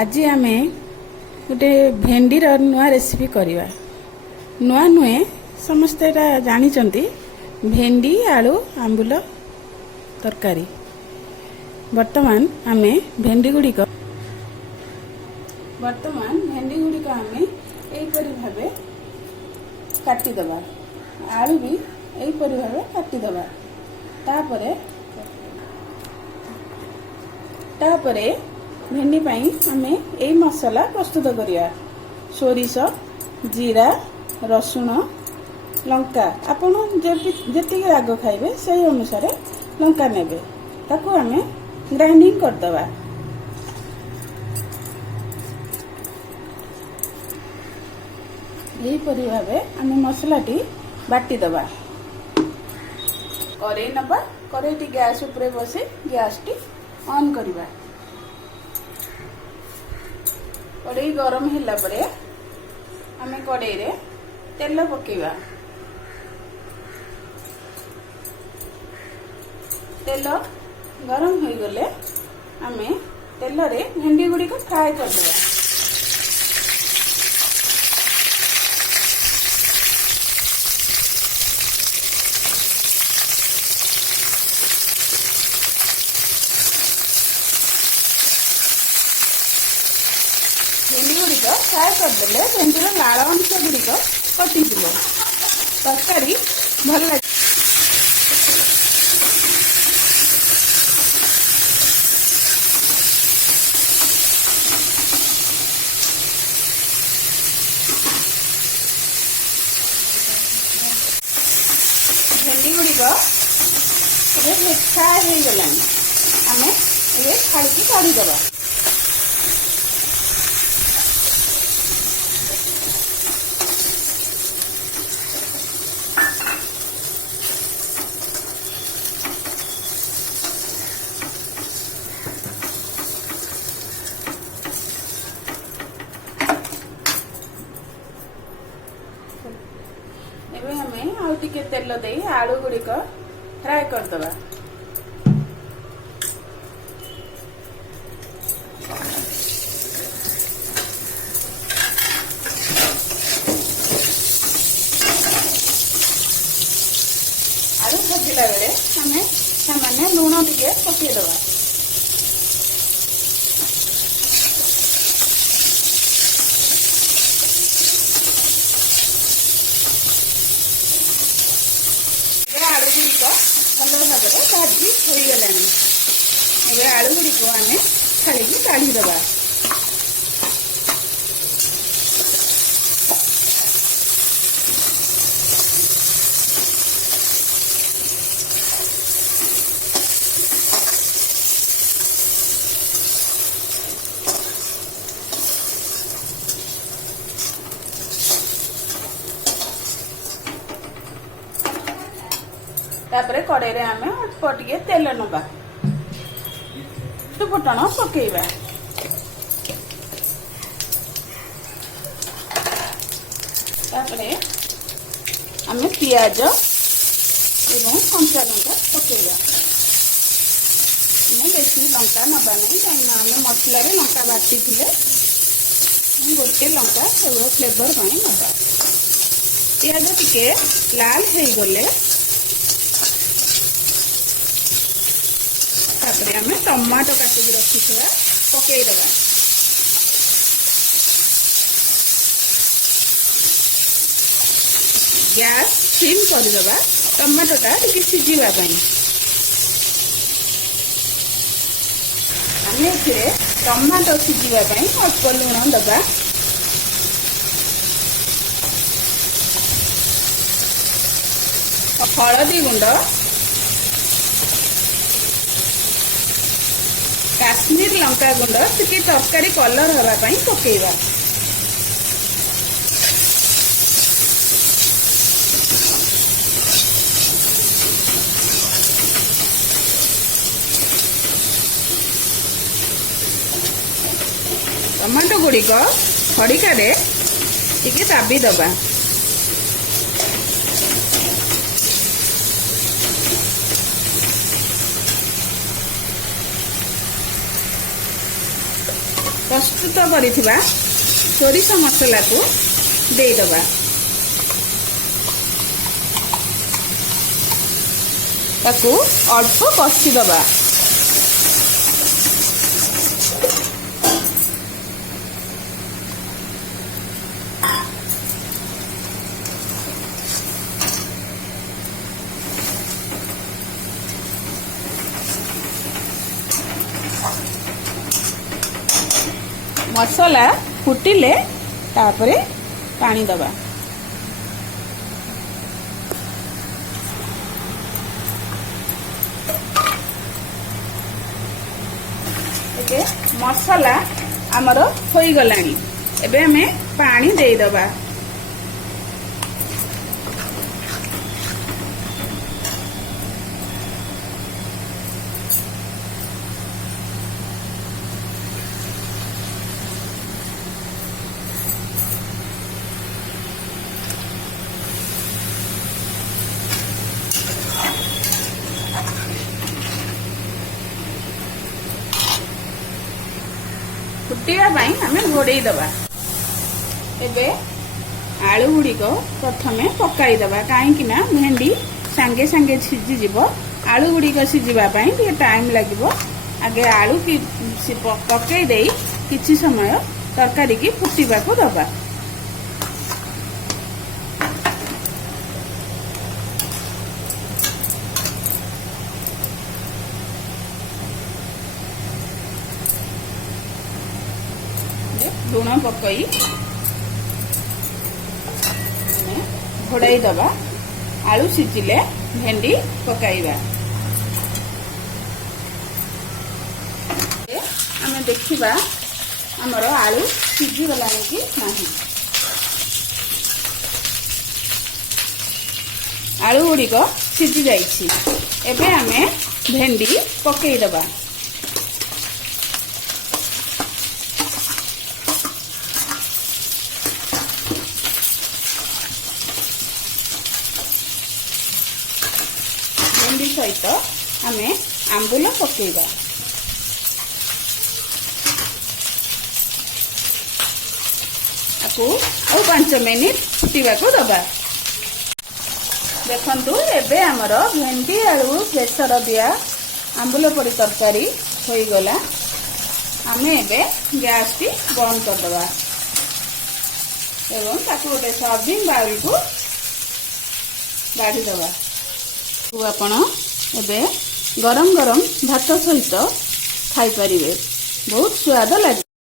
आज आम गोटे भेंडीर नुआ रेसिपी करवा नुआ नुहे समस्ते जानते भेंडी आलू आंबुल तरकारी। वर्तमान आम भेंडी गुड़िक आम यहीपरि भाव काटिदबा आलू भी यहीपरि भाव काटिदबा तापरे भेंडी पाई आम यही मसला प्रस्तुत करिया सोरिष जीरा रसुण लंका आपण जेतिकी राग खाइबे सही अनुसार लंका नेबे ताकू आम ग्राइंडिंग करदबा। यहीपरि भाव आम मसलाटी बाटिदबा। कड़े नबा कड़ेटी गैस उपरे बसे गैस टी ऑन करवा। कड़े गरम होला परे आमे कड़े रे तेल पकेवा। तेल गरम हो गले आमे तेल रे भेंडी गुड़ी को फ्राई कर देवा। भेंडी गुड़िक फ्राए करदे भेंडीर लाल अंश गुड़िक कटिज तरकारी भल लगे। भेंडी गुड़िक फ्राए हो गला आम ये छाड़ी काढ़ीदबा। आउ टिके तेल दे आलू गुड़िक फ्राए करदबा। आलू भाजिला बेले आमे सामान्य लुण टिके पकेदबा। आलू गुड़िक भल भाव भाजी हो गला। आलू गुड़िक आम छाड़ी काढ़ीदबा। तापरे कड़े रे आमे अल्प टिके तेल नबा फुटण पकेइबा। तापरे आमे पियाज एवं कंचा लंका पकेइबा। आमे बेसी लंका नबा नहीं कहीं आमे मसला रे लंका बाटी थिले गोटे लंका फ्लेवर पाई नबा। पियाज टिके लाल हो गले आम टमाटो काटिक रखी पकईदबा। गैस सिम करदबा टमाटोटा टिके सिझापी। आम ए टमाटो सिझापी अल्प लुण दबा। हलदी गुंड काश्मीर लंका गुंड टिके तरकारी कलर होगापाई पकेइबा। टमाटो गुड़िक खड़िका टिके दाबी दबा। प्रस्तुत करिथिबा सोरिष मसला को देइदबा। ताकू अल्प कषिदबा। मसला फुटिले तापरे पानी दबा। एबे मसला आमर होई गलानी। एबे हमें पानी देई दबा। फुटिया आम घोड़े दबा। एबे आलू गुड़िक प्रथमे पकाई दबा कहीं भेंडी सांगे सांगे सीझी जीव। आलू गुड़िक सीझापी टे टाइम लगे। आगे आलू की पकई दे किछि समय तरकारी की फुटिबा को दबा। लुण पकई घोड़ाई दबा। आलू सीझिले भेंडी पकाइबा। आमे देखिबा हमर आलू सीझी गलानी कि नाही। आलू गुड़िक सीझी जाइछि। एबे आमे भेंडी पकई दबा। भेंडी सहित आमे आंबुल पकेइबा। आपको और 5 मिनिट फुटिबा को दबा। देखंतु एबे हमर भेंडी आलू बेसर दिया आंबुल पड़ी तरकारी होई गला। आमे एबे गैस टी बंद कर दबा एवं ताकू गोटे सर्विंग बाउल को बाढ़ी दबा। आपण एबे गरम गरम भात सहित खाई परिबे। बहुत स्वाद लगे।